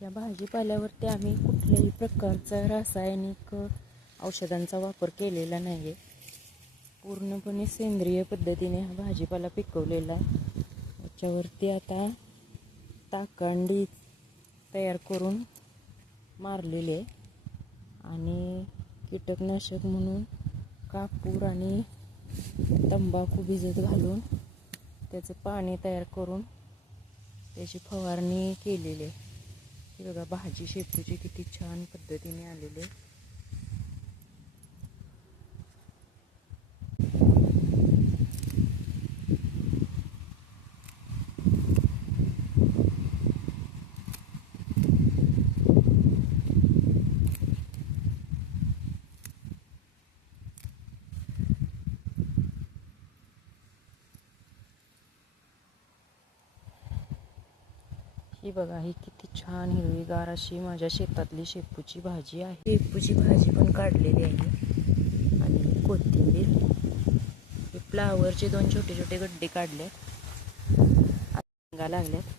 या भाजीपाल्यावरती आम्ही कुठल्याही प्रकारचा रासायनिक औषधांचा वापर केलेला नाही आहे. पूर्णपणे सेंद्रिय पद्धतीने हा भाजीपाला पिकवलेला आहे. याच्यावरती आता ताकांडी तयार करून मारलेली आहे आणि कीटकनाशक म्हणून कापूर आणि तंबाखू भिजत घालून त्याचं पाणी तयार करून त्याची फवारणी केलेली आहे. ही बघा भाजी शेपूची किती छान पद्धतीने आलेली आहे. ही बघा ही किती छान हिरवीगार अशी माझ्या शेतातली शेपूची भाजी आहे. शेपूची भाजी पण काढलेली आहे आणि कोथिंबीर, हे फ्लावरचे 2 छोटे छोटे गड्डे काढले, शेंगा लागल्यात,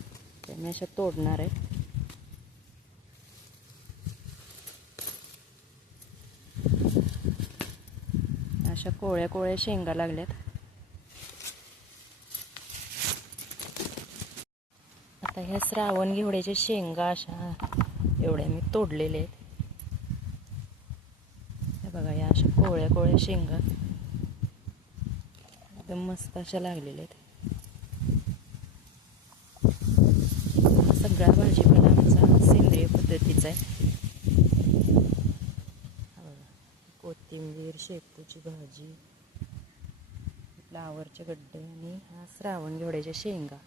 त्या मी अशा तोडणार आहे. अशा कोळ्या कोळ्या शेंगा लागल्यात. आता ह्या श्रावण घेवड्याच्या शेंगा अशा एवढ्या मी तोडलेल्या आहेत. हे बघा या अशा कोळ्या कोळ्या शेंगा एकदम मस्त अशा लागलेल्या आहेत. हा सगळा भाजीपाला आमचा सेंद्रिय पद्धतीचा आहे. कोथिंबीर, शेपूची भाजी, फ्लावरचे गड्डे आणि हा श्रावण घेवड्याच्या शेंगा.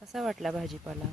कसा वाटला भाजीपाला?